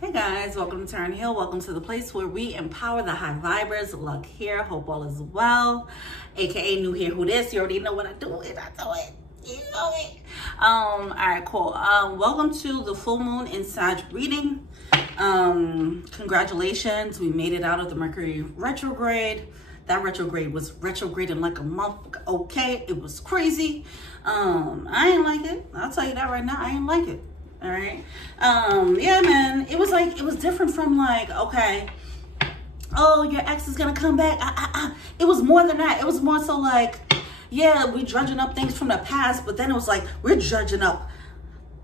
Hey guys, welcome to Turn Hill. Welcome to the place where we empower the high vibers. Luck here, hope all is well. AKA new here, who this? You already know what I do and I do it. You know it. All right, cool. Welcome to the full moon in Sag reading. Congratulations, we made it out of the Mercury retrograde. That retrograde was retrograding like a month. Okay, it was crazy. I ain't like it. I'll tell you that right now. I ain't like it. All right. Yeah, man. It was different from like, okay, oh, your ex is gonna come back. It was more than that. It was more so like, yeah, we dredging up things from the past, but then it was like we're dredging up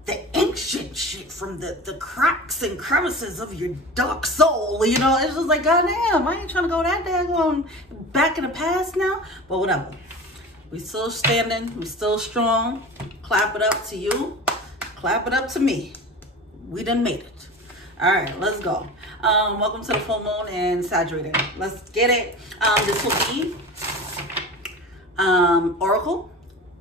the ancient shit from the cracks and crevices of your dark soul. You know, it's just like, goddamn, I ain't trying to go that daggone back in the past now. But whatever. We still standing. We still strong. Clap it up to you. Clap it up to me. We done made it. All right, let's go. Welcome to the full moon and Sag reading. Let's get it. This will be Oracle,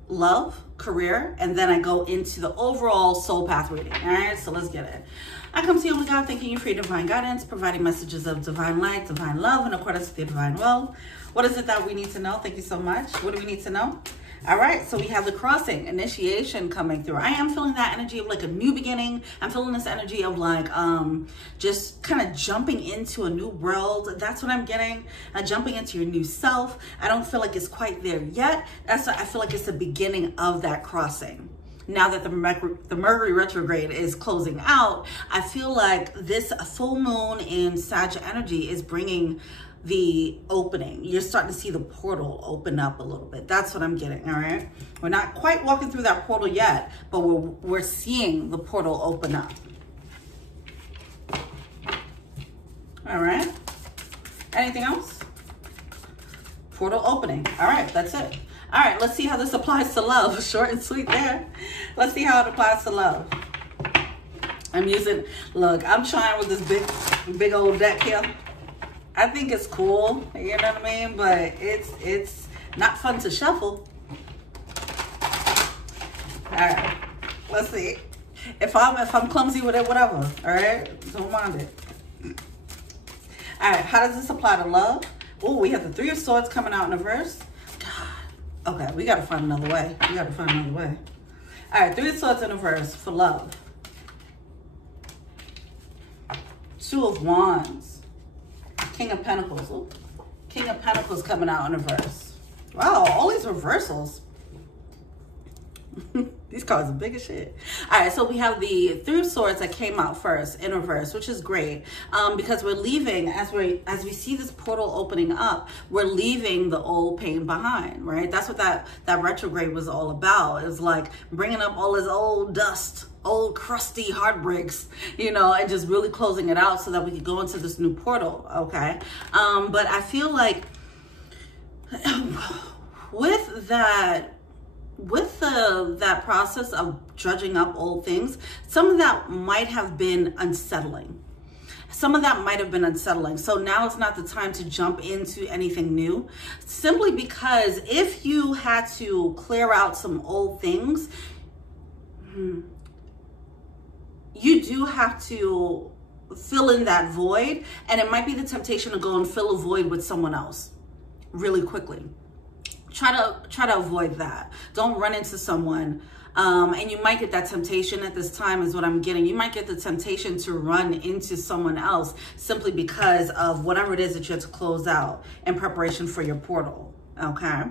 love, career, and then I go into the overall soul path reading. All right, so let's get it. I come to you, with God, thanking you for your divine guidance, providing messages of divine light, divine love, in accordance with your divine will. What is it that we need to know? Thank you so much. What do we need to know? All right, so we have the crossing, initiation coming through. I am feeling that energy of like a new beginning. I'm feeling this energy of like just kind of jumping into a new world. That's what I'm getting. Jumping into your new self. I don't feel like it's quite there yet. That's why I feel like it's the beginning of that crossing. Now that the Mercury retrograde is closing out, I feel like this full moon in Sag energy is bringing the opening. You're starting to see the portal open up a little bit. That's what I'm getting. All right, we're not quite walking through that portal yet, but we're seeing the portal open up. All right, anything else? Portal opening. All right, that's it. All right, let's see how this applies to love. Short and sweet there. Let's see how it applies to love. I'm using, look, I'm trying with this big old deck here. I think it's cool, you know what I mean? But it's not fun to shuffle. All right, let's see. If I'm clumsy with it, whatever. All right, don't mind it. All right, how does this apply to love? Oh, we have the Three of Swords coming out in the verse. God, okay, we gotta find another way. We gotta find another way. All right, Three of Swords in the verse for love. Two of Wands. King of Pentacles. Ooh. King of Pentacles coming out in reverse. Wow, all these reversals. These cards are big as shit. All right, so we have the Three of Swords that came out first in reverse, which is great because we're leaving, as we see this portal opening up, we're leaving the old pain behind, right? That's what that retrograde was all about. It was like bringing up all this old dust, old crusty heartbreaks, you know, and just really closing it out so that we could go into this new portal, okay? But I feel like with that process of dredging up old things, some of that might have been unsettling. Some of that might have been unsettling. So now it's not the time to jump into anything new, simply because if you had to clear out some old things, you do have to fill in that void, and it might be the temptation to go and fill a void with someone else really quickly. Try to avoid that. Don't run into someone, and you might get that temptation at this time is what I'm getting. You might get the temptation to run into someone else simply because of whatever it is that you have to close out in preparation for your portal, okay?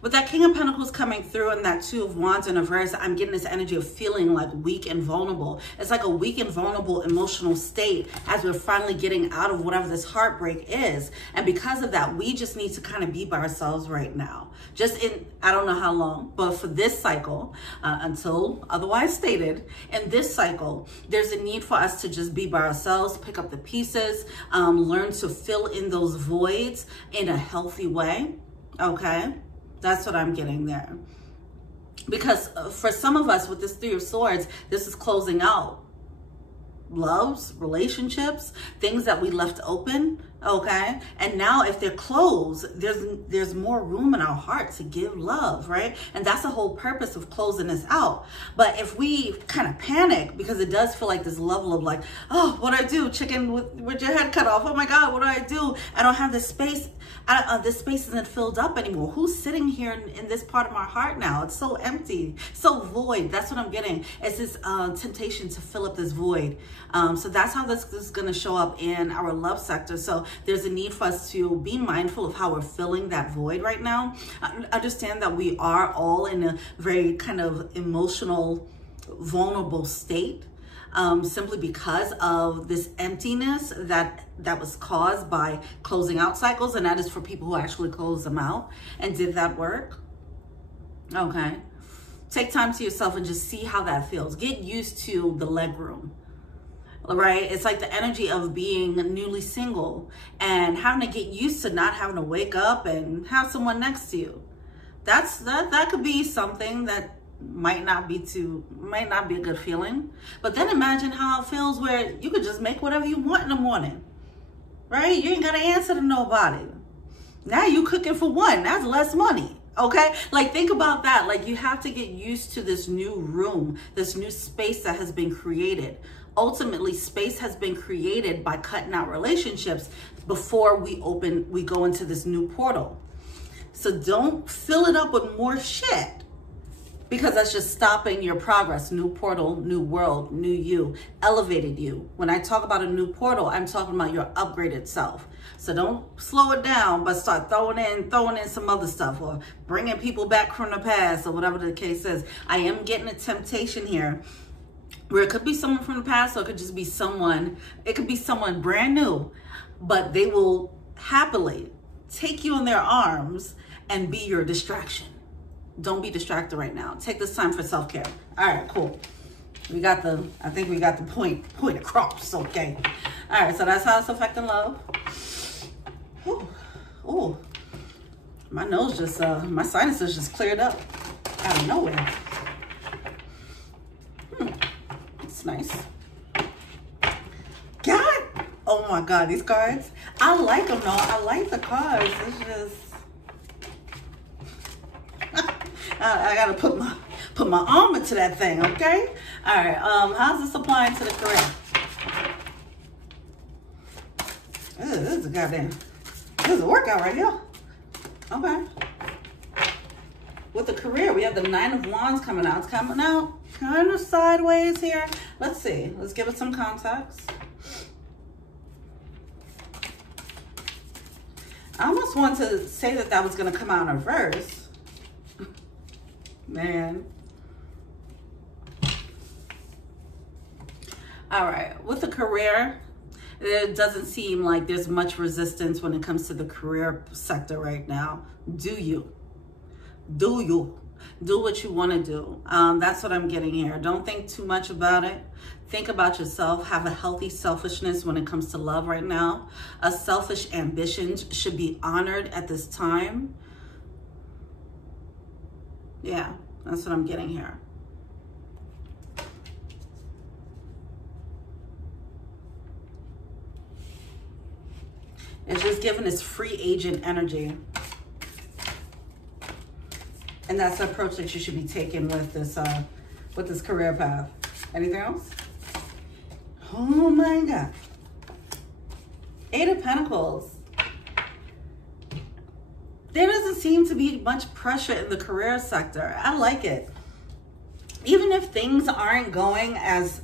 With that King of Pentacles coming through and that Two of Wands in reverse, I'm getting this energy of feeling like weak and vulnerable. It's like a weak and vulnerable emotional state as we're finally getting out of whatever this heartbreak is. And because of that, we just need to kind of be by ourselves right now. Just in, I don't know how long, but for this cycle, until otherwise stated, in this cycle, there's a need for us to just be by ourselves, pick up the pieces, learn to fill in those voids in a healthy way, okay? That's what I'm getting there. Because for some of us with this Three of Swords, this is closing out loves, relationships, things that we left open, Okay, and now if they're closed, there's more room in our heart to give love, right? And that's the whole purpose of closing this out. But if we kind of panic, because it does feel like this level of like, oh, what do I do? Chicken with your head cut off. Oh my God, what do I do? I don't have this space. This space isn't filled up anymore. Who's sitting here in this part of my heart now? It's so empty, so void. That's what I'm getting. It's this temptation to fill up this void. So that's how this is going to show up in our love sector. So there's a need for us to be mindful of how we're filling that void right now. Understand that we are all in a very kind of emotional, vulnerable state. Simply because of this emptiness that was caused by closing out cycles, and that is for people who actually closed them out and did that work. Okay, take time to yourself and just see how that feels. Get used to the leg room, right? It's like the energy of being newly single and having to get used to not having to wake up and have someone next to you. That could be something that might not be a good feeling. But then imagine how it feels where you could just make whatever you want in the morning, right? You ain't gotta answer to nobody. Now you cooking for one. That's less money. Okay, like think about that. Like you have to get used to this new room, this new space that has been created. Ultimately, space has been created by cutting out relationships before we go into this new portal. So don't fill it up with more shit, because that's just stopping your progress. New portal, new world, new you, elevated you. When I talk about a new portal, I'm talking about your upgraded self. So don't slow it down, but start throwing in some other stuff, or bringing people back from the past, or whatever the case is. I am getting a temptation here where it could be someone from the past, or it could just be someone, it could be someone brand new, but they will happily take you in their arms and be your distraction. Don't be distracted right now. Take this time for self-care. All right, cool. I think we got the point across, okay. All right, so that's how it's affecting love. Ooh, my nose just, my sinuses just cleared up out of nowhere. It's nice. God, oh my God, these cards. I like them though. I like the cards. It's just, I gotta put my arm into that thing, okay? All right. How's this applying to the career? This is a workout right here. Okay. With the career, we have the 9 of Wands coming out. It's coming out kind of sideways here. Let's see. Let's give it some context. I almost want to say that was going to come out in reverse. Man. All right. With the career, it doesn't seem like there's much resistance when it comes to the career sector right now. Do you? Do what you want to do. That's what I'm getting here. Don't think too much about it. Think about yourself. Have a healthy selfishness when it comes to love right now. A selfish ambition should be honored at this time. Yeah, that's what I'm getting here. It's just giving this free agent energy. And that's the approach that you should be taking with this career path. Anything else? Oh my God. 8 of Pentacles. There doesn't seem to be much pressure in the career sector. I like it. Even if things aren't going as,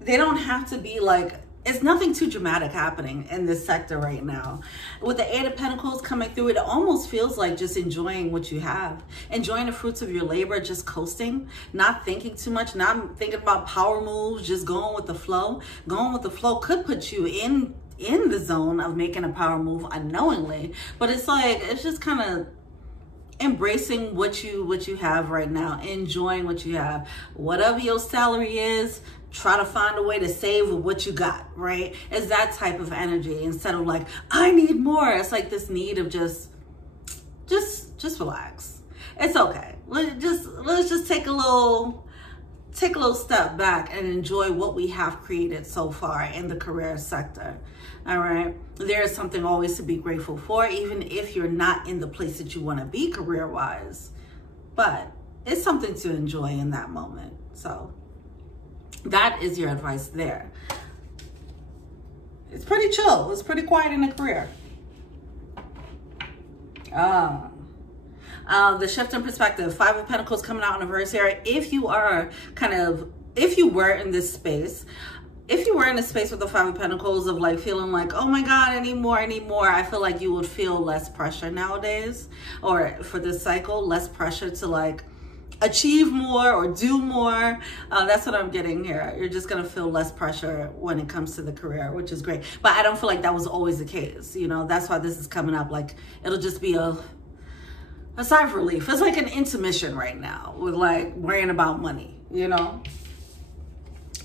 they don't have to be like, it's nothing too dramatic happening in this sector right now. With the 8 of Pentacles coming through, it almost feels like just enjoying what you have. Enjoying the fruits of your labor, just coasting, not thinking too much, not thinking about power moves, just going with the flow. Going with the flow could put you in the zone of making a power move unknowingly. But it's like, it's just kind of embracing what you have right now, enjoying what you have. Whatever your salary is, try to find a way to save with what you got, right? It's that type of energy instead of like, I need more. It's like this need of just relax. It's okay. Let's just take a little step back and enjoy what we have created so far in the career sector. All right. There is something always to be grateful for, even if you're not in the place that you want to be career-wise. But it's something to enjoy in that moment. So that is your advice there. It's pretty chill. It's pretty quiet in the career. The shift in perspective, 5 of Pentacles coming out in reverse here. If you are if you were in this space, if you were in a space with the 5 of Pentacles of like feeling like, oh my God, anymore, I feel like you would feel less pressure nowadays, or for this cycle, less pressure to like achieve more or do more. That's what I'm getting here. You're just gonna feel less pressure when it comes to the career, which is great. But I don't feel like that was always the case. You know, that's why this is coming up. Like, it'll just be a sigh of relief. It's like an intermission right now with like worrying about money, you know?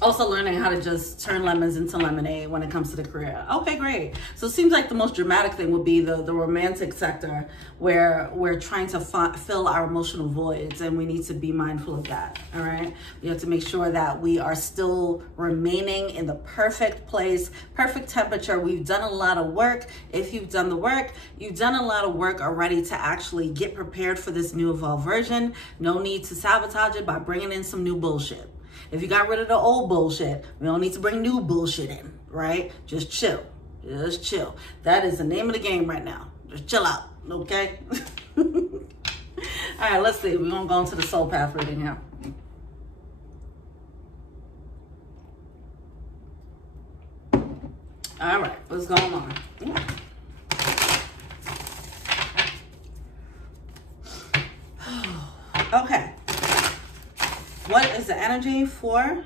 Also learning how to just turn lemons into lemonade when it comes to the career. Okay, great. So it seems like the most dramatic thing would be the romantic sector, where we're trying to fill our emotional voids, and we need to be mindful of that, all right? We have to make sure that we are still remaining in the perfect place, perfect temperature. We've done a lot of work. If you've done the work, you've done a lot of work already to actually get prepared for this new evolved version. No need to sabotage it by bringing in some new bullshit. If you got rid of the old bullshit, we don't need to bring new bullshit in, right? Just chill. Just chill. That is the name of the game right now. Just chill out, okay? All right, let's see. We're going to go into the soul path reading here. All right, what's going on? Okay. What is the energy for?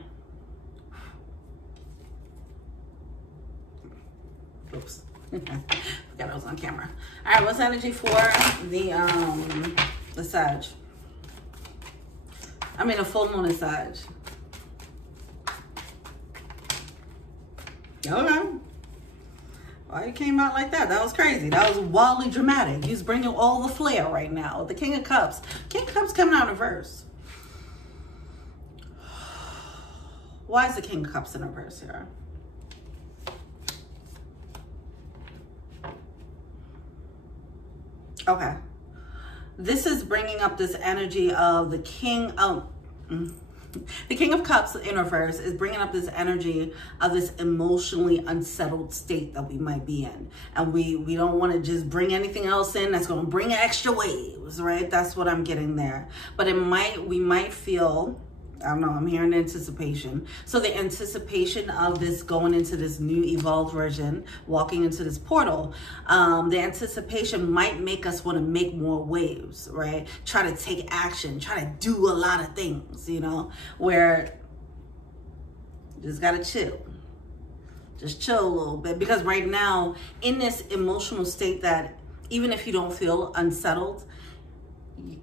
Oops. Forgot I was on camera. All right, what's the energy for the Sag? I mean, a full moon is Sag. Okay. Why you came out like that? That was crazy. That was wildly dramatic. He's bringing all the flair right now. The King of Cups. King of Cups coming out in reverse. Why is the King of Cups in reverse here? Okay. This is bringing up this energy of the King of... The King of Cups in reverse is bringing up this energy of this emotionally unsettled state that we might be in. And we don't want to just bring anything else in that's going to bring extra waves, right? That's what I'm getting there. But we might feel... I don't know, I'm hearing anticipation. So the anticipation of this going into this new evolved version, walking into this portal, the anticipation might make us want to make more waves, right? Try to take action, try to do a lot of things, you know, where you just gotta chill. Just chill a little bit, because right now in this emotional state that even if you don't feel unsettled,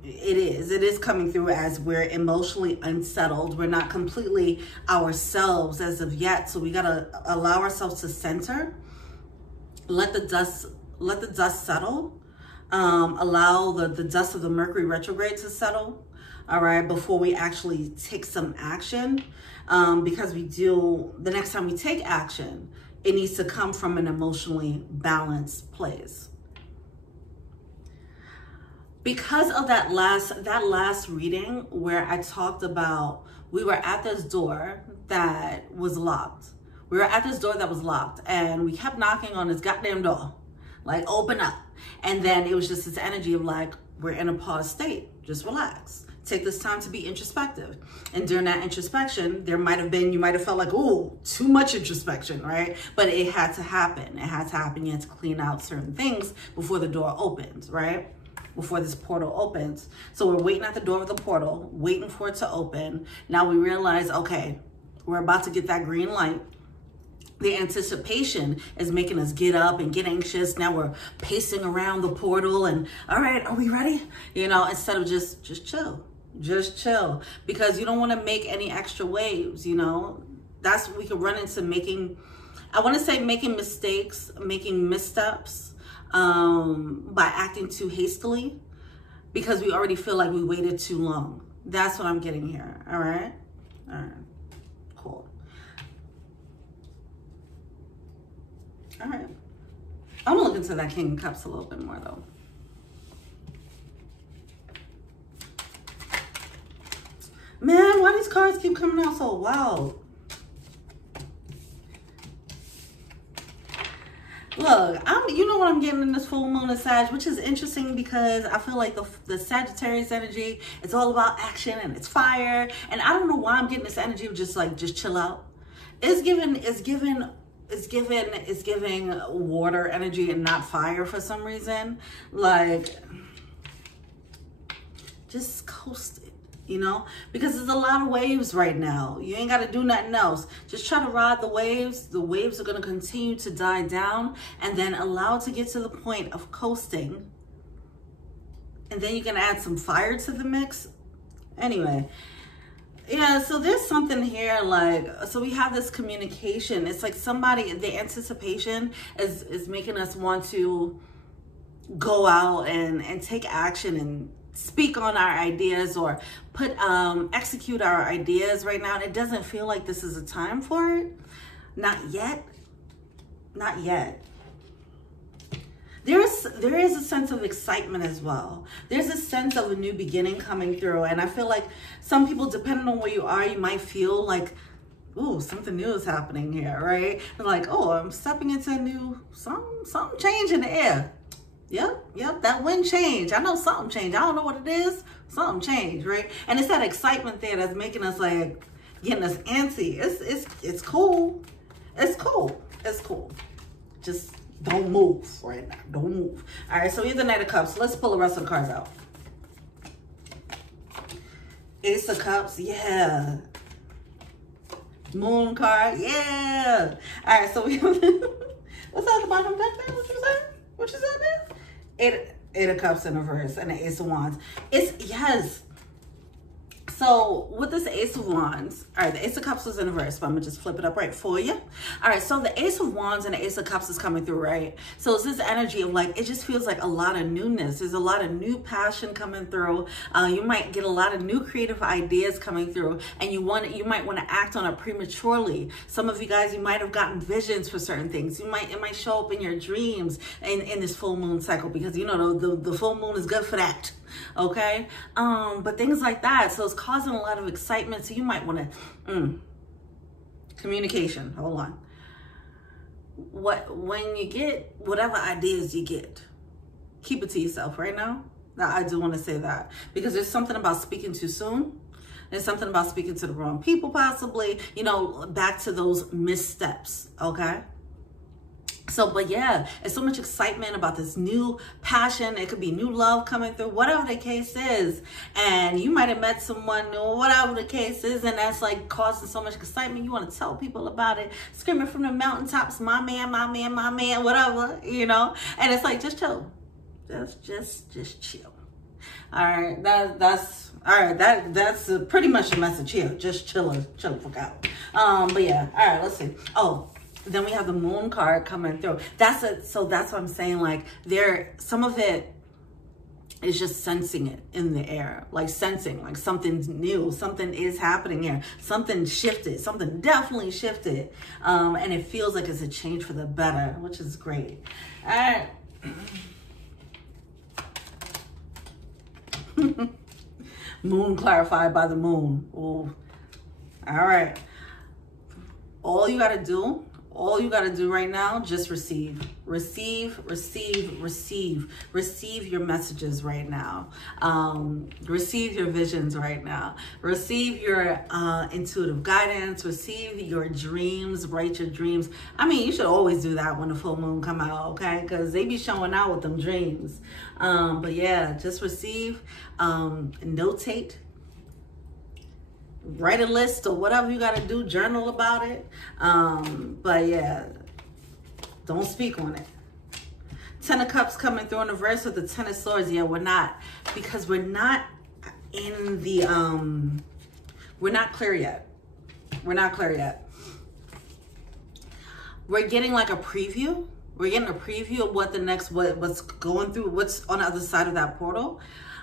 it is coming through as we're emotionally unsettled. We're not completely ourselves as of yet. So we got to allow ourselves to center, let the dust settle, allow the dust of the Mercury retrograde to settle, all right, before we actually take some action. Because the next time we take action, it needs to come from an emotionally balanced place. Because of that last reading where I talked about, we were at this door that was locked. We were at this door that was locked, and we kept knocking on this goddamn door, like, open up. And then it was just this energy of like, we're in a pause state, just relax. Take this time to be introspective. And during that introspection, you might have felt like, ooh, too much introspection, right? But it had to happen. It had to happen. You had to clean out certain things before the door opens, right? Before this portal opens. So we're waiting at the door of the portal, waiting for it to open. Now we realize, okay, we're about to get that green light. The anticipation is making us get up and get anxious. Now we're pacing around the portal and, all right, are we ready? You know, instead of just chill. Just chill. Because you don't want to make any extra waves, you know. We could run into making mistakes, making missteps, by acting too hastily, because we already feel like we waited too long. That's what I'm getting here. All right. Cool. All right. I'm gonna look into that King of Cups a little bit more though. Man, why these cards keep coming out so wild? Look, you know what I'm getting in this full moon in Sag, which is interesting because I feel like the Sagittarius energy, it's all about action and it's fire. And I don't know why I'm getting this energy of just chill out. It's giving water energy and not fire for some reason. Like, just coast it. You know, because there's a lot of waves right now. You ain't got to do nothing else. Just try to ride the waves. The waves are going to continue to die down, and then allow it to get to the point of coasting. And then you can add some fire to the mix. Anyway, yeah, so there's something here so we have this communication. It's like somebody, the anticipation is making us want to go out and take action and speak on our ideas or execute our ideas right now. And it doesn't feel like this is a time for it. Not yet. Not yet. There is a sense of excitement as well. There's a sense of a new beginning coming through. And I feel like some people, depending on where you are, you might feel like, ooh, something new is happening here, right? Like, oh, I'm stepping into a new, something change in the air. Yep, that wind change. I know something changed. I don't know what it is. Something changed, right? And it's that excitement there that's making us getting us antsy. It's cool. It's cool. It's cool. Just don't move right now. Don't move. All right, so here's the Knight of Cups. Let's pull the rest of the cards out. Ace of Cups, yeah. Moon card, yeah. All right, so we have what's at the bottom of the deck there? What you said? What you said there? Eight of Cups in reverse and the Ace of Wands. Yes. So with this Ace of Wands, all right, the Ace of Cups was in reverse, but I'm gonna just flip it up right for you. All right, so the Ace of Wands and the Ace of Cups is coming through, right? So it's this energy of it just feels like a lot of newness. There's a lot of new passion coming through. You might get a lot of new creative ideas coming through, and you might want to act on it prematurely. Some of you guys, you might have gotten visions for certain things. It might show up in your dreams in this full moon cycle, because you know the full moon is good for that. Okay, but things like that, so it's causing a lot of excitement. So you might want to communication. Hold on. When you get whatever ideas you get, keep it to yourself right now. Now I do want to say that, because there's something about speaking too soon. There's something about speaking to the wrong people, possibly, you know, back to those missteps. Okay. So, but yeah, it's so much excitement about this new passion. It could be new love coming through, whatever the case is. And you might have met someone new, whatever the case is, and that's causing so much excitement. You want to tell people about it, screaming from the mountaintops, my man, my man, my man, whatever, you know. And it's just chill, just chill. All right, that's all right. That's pretty much the message here. Just chill the fuck out. But yeah, all right. Let's see. Oh. Then we have the Moon card coming through. So that's what I'm saying. Some of it is just sensing it in the air, sensing, something's new, something is happening here, something shifted, something definitely shifted, and it feels like it's a change for the better, which is great. All right. Moon clarified by the moon. Ooh. All right. All you got to do right now, just receive your messages right now. Receive your visions right now. Receive your intuitive guidance. Receive your dreams. Write your dreams. I mean, you should always do that when the full moon come out, okay? Because they be showing out with them dreams. But yeah, just receive, notate, write a list or whatever you got to do, journal about it. But yeah, don't speak on it. 10 of Cups coming through in the reverse with the 10 of Swords. Yeah, we're not, because we're not in the, we're not clear yet. We're not clear yet. We're getting a preview. We're getting a preview of what the next, what's going through, what's on the other side of that portal,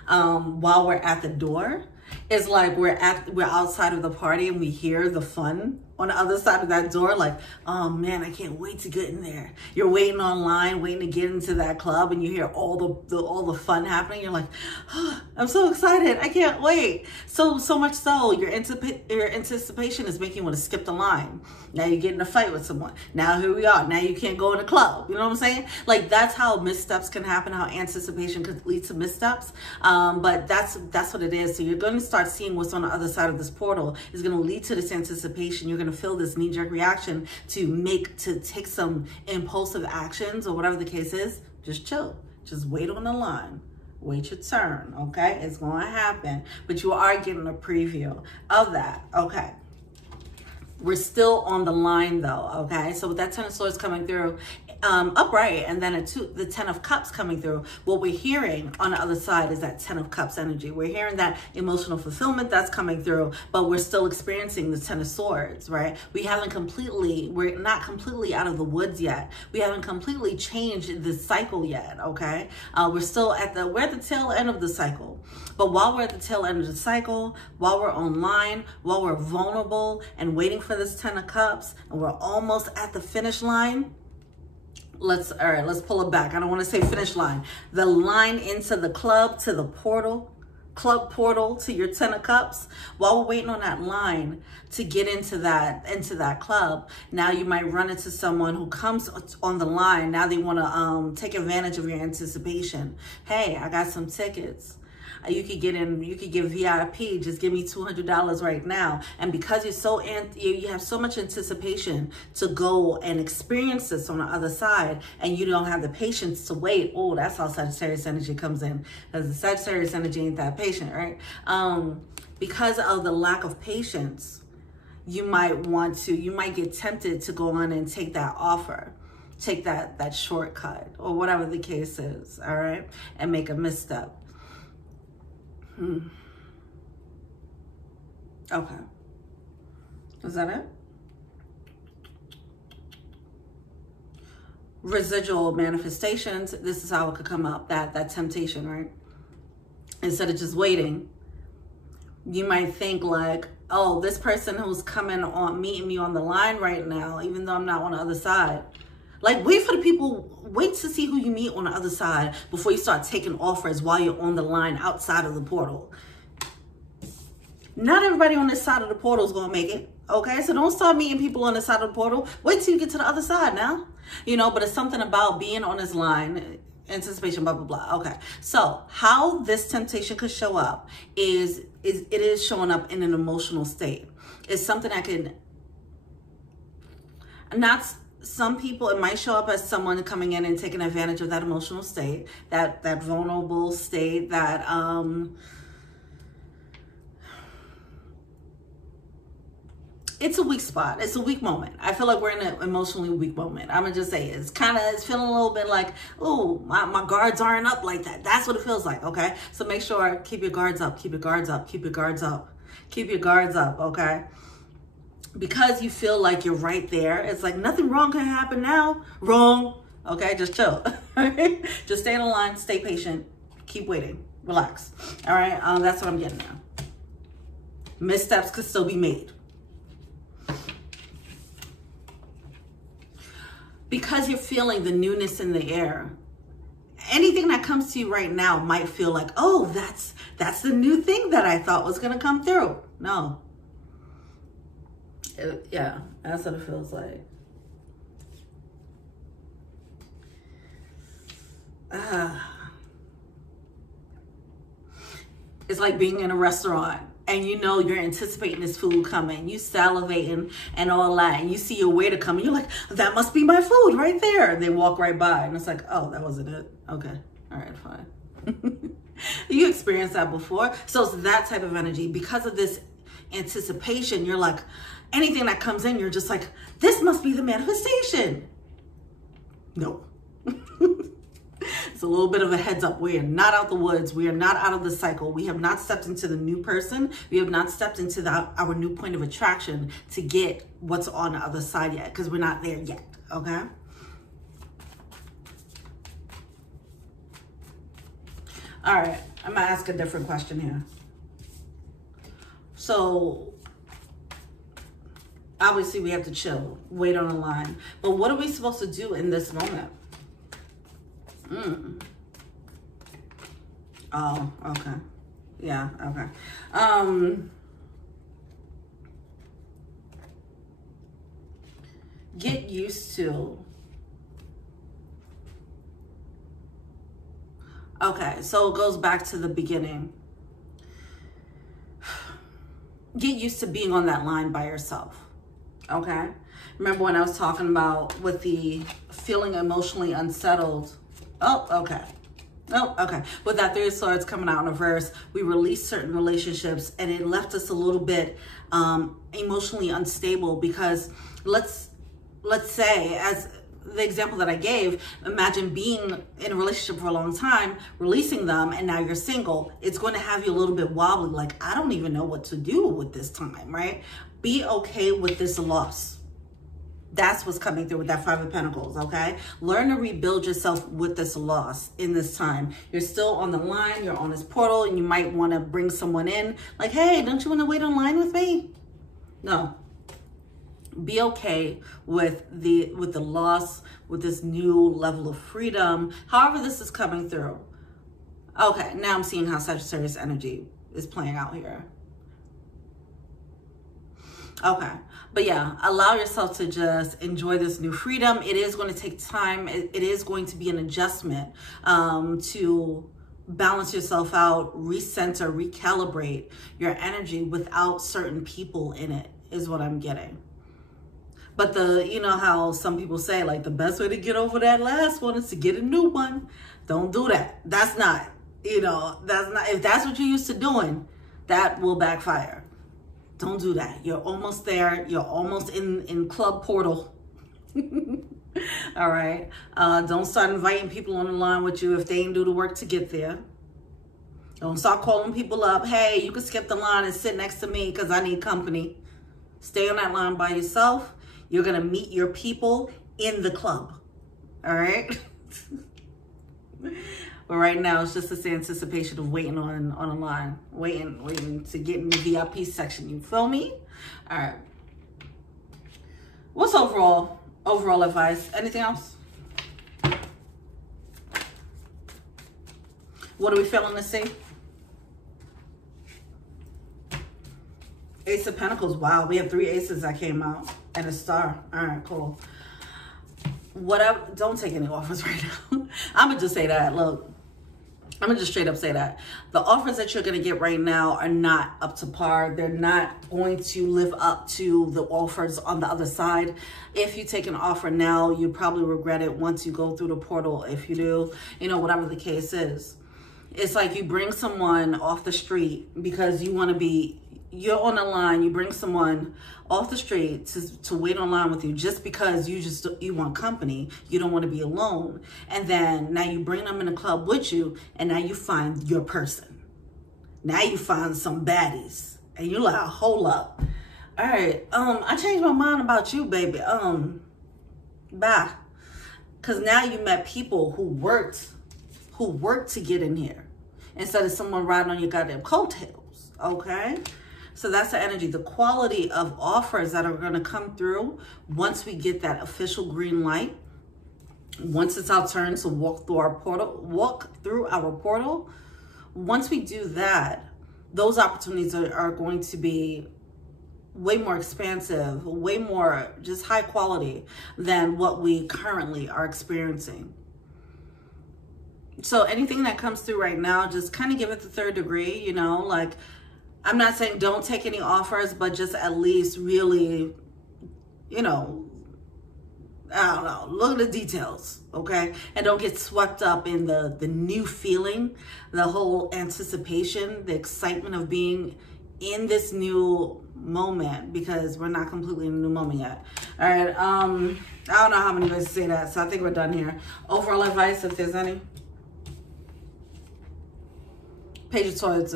while we're at the door. It's we're outside of the party and we hear the fun on the other side of that door, like, oh man, I can't wait to get in there. You're waiting online, waiting to get into that club, and you hear all the fun happening. You're like, oh, I'm so excited, I can't wait. So much so, your anticipation is making you want to skip the line. Now you get in a fight with someone. Now here we are. Now you can't go in a club. You know what I'm saying? Like, that's how missteps can happen, how anticipation could lead to missteps. But that's what it is. So you're going to start seeing what's on the other side of this portal is going to lead to this anticipation. You're going to feel this knee-jerk reaction to take some impulsive actions or whatever the case is. Just chill. Just wait on the line. Wait your turn, okay? It's going to happen. But you are getting a preview of that, okay? We're still on the line though, okay? So with that Ten of Swords coming through, upright, and then the Ten of Cups coming through, what we're hearing on the other side is that Ten of Cups energy. We're hearing that emotional fulfillment that's coming through, but we're still experiencing the Ten of Swords, right? We're not completely out of the woods yet. We haven't completely changed the cycle yet, okay? We're still we're at the tail end of the cycle. But while we're at the tail end of the cycle, while we're online, while we're vulnerable and waiting for this Ten of Cups, and we're almost at the finish line, let's pull it back. I don't want to say finish line. The line into the club, to the portal, club portal to your Ten of Cups. While we're waiting on that line to get into that club, now you might run into someone who comes on the line. Now they want to take advantage of your anticipation. Hey, I got some tickets. You could get in, you could get VIP, just give me $200 right now. And because you have so much anticipation to go and experience this on the other side, and you don't have the patience to wait. Oh, that's how Sagittarius energy comes in. Because the Sagittarius energy ain't that patient, right? Because of the lack of patience, you might get tempted to go on and take that offer. Take that shortcut or whatever the case is, all right? And make a misstep. Okay. Is that it? Residual manifestations. This is how it could come up, that temptation, right? Instead of just waiting, you might think like, oh, this person who's meeting me on the line right now, even though I'm not on the other side. Like, wait to see who you meet on the other side before you start taking offers while you're on the line outside of the portal. Not everybody on this side of the portal is going to make it, okay? So don't start meeting people on the side of the portal. Wait till you get to the other side now. You know, but it's something about being on this line, anticipation, blah, blah, blah. Okay, so how this temptation could show up is it is showing up in an emotional state. It's something that can some people, it might show up as someone coming in and taking advantage of that emotional state, that vulnerable state, that it's a weak spot. It's a weak moment. I feel like we're in an emotionally weak moment. I'm gonna just say it's feeling a little bit like, oh, my guards aren't up like that. That's what it feels like, okay? So make sure, keep your guards up, keep your guards up, keep your guards up, keep your guards up, okay? Because you feel like you're right there, it's like nothing wrong can happen now. Wrong. Okay, just chill. Just stay in the line, stay patient, keep waiting, relax. All right, that's what I'm getting now. Missteps could still be made. Because you're feeling the newness in the air, anything that comes to you right now might feel like, oh, that's the new thing that I thought was gonna come through. No. Yeah, that's what it feels like. It's like being in a restaurant and you know you're anticipating this food coming. You salivating and all that, and you see your waiter coming. You're like, that must be my food right there. And they walk right by, and it's like, oh, that wasn't it. Okay, all right, fine. You experienced that before. So it's that type of energy. Because of this anticipation, you're like, anything that comes in, you're just like, this must be the manifestation. No. It's a little bit of a heads up. We are not out the woods. We are not out of the cycle. We have not stepped into the new person. We have not stepped into our new point of attraction to get what's on the other side yet, because we're not there yet, okay? All right, I'm gonna ask a different question here. So Obviously, we have to chill, wait on the line. But what are we supposed to do in this moment? Oh, okay. Yeah, okay. Get used to. Okay, so it goes back to the beginning. Get used to being on that line by yourself. Okay? Remember when I was talking about with the feeling emotionally unsettled? Oh, okay. Oh, okay. With that Three of Swords coming out in reverse, we released certain relationships and it left us a little bit emotionally unstable because let's say, as the example that I gave, imagine being in a relationship for a long time, releasing them, and now you're single. It's going to have you a little bit wobbly, like, I don't even know what to do with this time, right? Be okay with this loss. That's what's coming through with that Five of Pentacles, okay? Learn to rebuild yourself with this loss in this time. You're still on the line, you're on this portal, and you might want to bring someone in, like, hey, don't you want to wait on line with me? No. Be okay with the loss, with this new level of freedom, however this is coming through. Okay, now I'm seeing how Sagittarius energy is playing out here. Okay, but yeah, allow yourself to just enjoy this new freedom. It is going to take time. It is going to be an adjustment to balance yourself out, recenter, recalibrate your energy without certain people in it, is what I'm getting. But you know how some people say, like, the best way to get over that last one is to get a new one. Don't do that. That's not, you know, that's not, if that's what you're used to doing, that will backfire. Don't do that. You're almost there. You're almost in club portal. All right. Don't start inviting people on the line with you if they ain't do the work to get there. Don't start calling people up. Hey, you can skip the line and sit next to me because I need company. Stay on that line by yourself. You're going to meet your people in the club. All right? But right now, it's just this anticipation of waiting on a line. Waiting to get in the VIP section. You feel me? All right. What's overall advice? Anything else? What are we feeling to see? Ace of Pentacles. Wow, we have 3 aces that came out. And a star. All right, cool. Whatever. Don't take any offers right now. I'm going to just say that. Look, I'm going to just straight up say that. The offers that you're going to get right now are not up to par. They're not going to live up to the offers on the other side. If you take an offer now, you probably regret it once you go through the portal. If you do, you know, whatever the case is. It's like you bring someone off the street because you want to be... You're on a line, you bring someone off the street to wait on line with you just because you want company. You don't want to be alone. And then now you bring them in a club with you and now you find your person. Now you find some baddies and you're like, hold up. All right, I changed my mind about you, baby. Bye. Because now you met people who worked to get in here instead of someone riding on your goddamn coattails, okay? So that's the energy, the quality of offers that are going to come through once we get that official green light. Once it's our turn to walk through our portal. Once we do that, those opportunities are going to be way more expansive, way more just high quality than what we currently are experiencing. So anything that comes through right now, just kind of give it the 3rd degree, you know, like, I'm not saying don't take any offers, but just at least really, you know, I don't know, look at the details, okay? And don't get swept up in the new feeling, the whole anticipation, the excitement of being in this new moment, because we're not completely in a new moment yet. All right, I don't know how many ways to say that, so I think we're done here. Overall advice, if there's any. Page of Swords.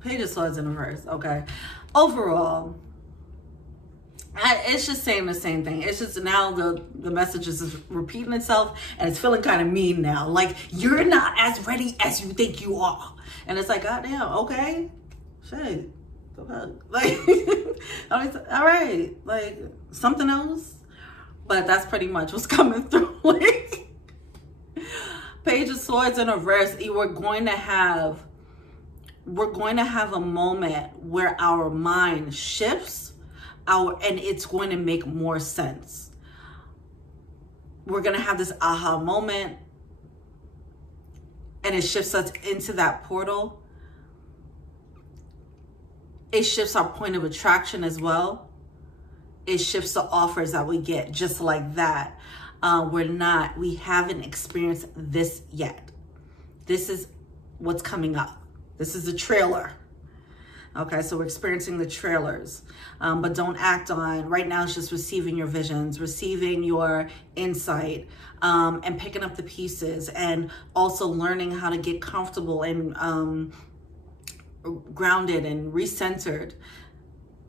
Page of Swords in reverse. Okay. Overall, It's just saying the same thing. It's just now the message is repeating itself, and it's feeling kind of mean now. Like, you're not as ready as you think you are. And it's like, goddamn, okay, shit. Like, all right, like something else. But that's pretty much what's coming through. Like, Page of Swords in reverse. We're going to have a moment where our mind shifts, and it's going to make more sense. We're going to have this aha moment, and it shifts us into that portal. It shifts our point of attraction as well. It shifts the offers that we get just like that. We haven't experienced this yet. This is what's coming up. This is the trailer. Okay, so we're experiencing the trailers, but don't act on. Right now it's just receiving your visions, receiving your insight, and picking up the pieces, and also learning how to get comfortable and grounded and recentered,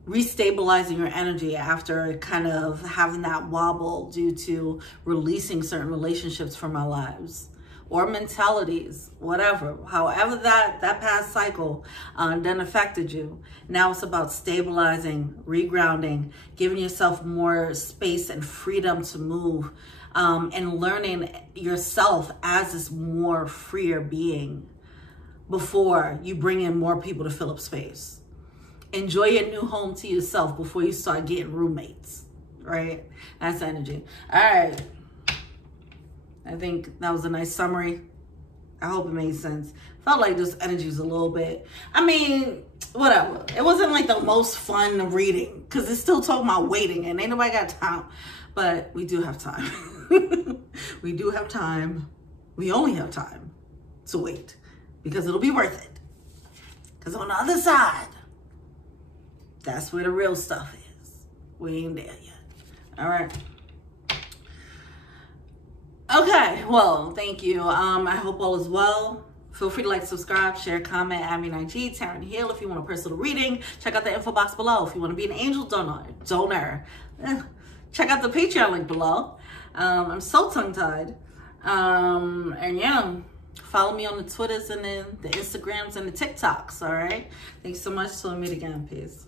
restabilizing your energy after kind of having that wobble due to releasing certain relationships from our lives or mentalities, whatever, however that past cycle then affected you. Now it's about stabilizing, regrounding, giving yourself more space and freedom to move, and learning yourself as this more freer being before you bring in more people to fill up space. Enjoy your new home to yourself before you start getting roommates, right? That's energy. All right. I think that was a nice summary. I hope it made sense. Felt like this energy was a little bit, I mean, whatever. It wasn't like the most fun reading because it's still talking about waiting and ain't nobody got time. But we do have time. We do have time. We only have time to wait because it'll be worth it. Because on the other side, that's where the real stuff is. We ain't there yet. All right. Okay, well, thank you. I hope all is well. Feel free to like, subscribe, share, comment, add me on IG, Taryn Hill, if you want a personal reading. Check out the info box below if you want to be an angel donor. Check out the Patreon link below. I'm so tongue-tied. And yeah, follow me on the Twitters and the Instagrams and the TikToks, all right? Thanks so much. Till we meet again. Peace.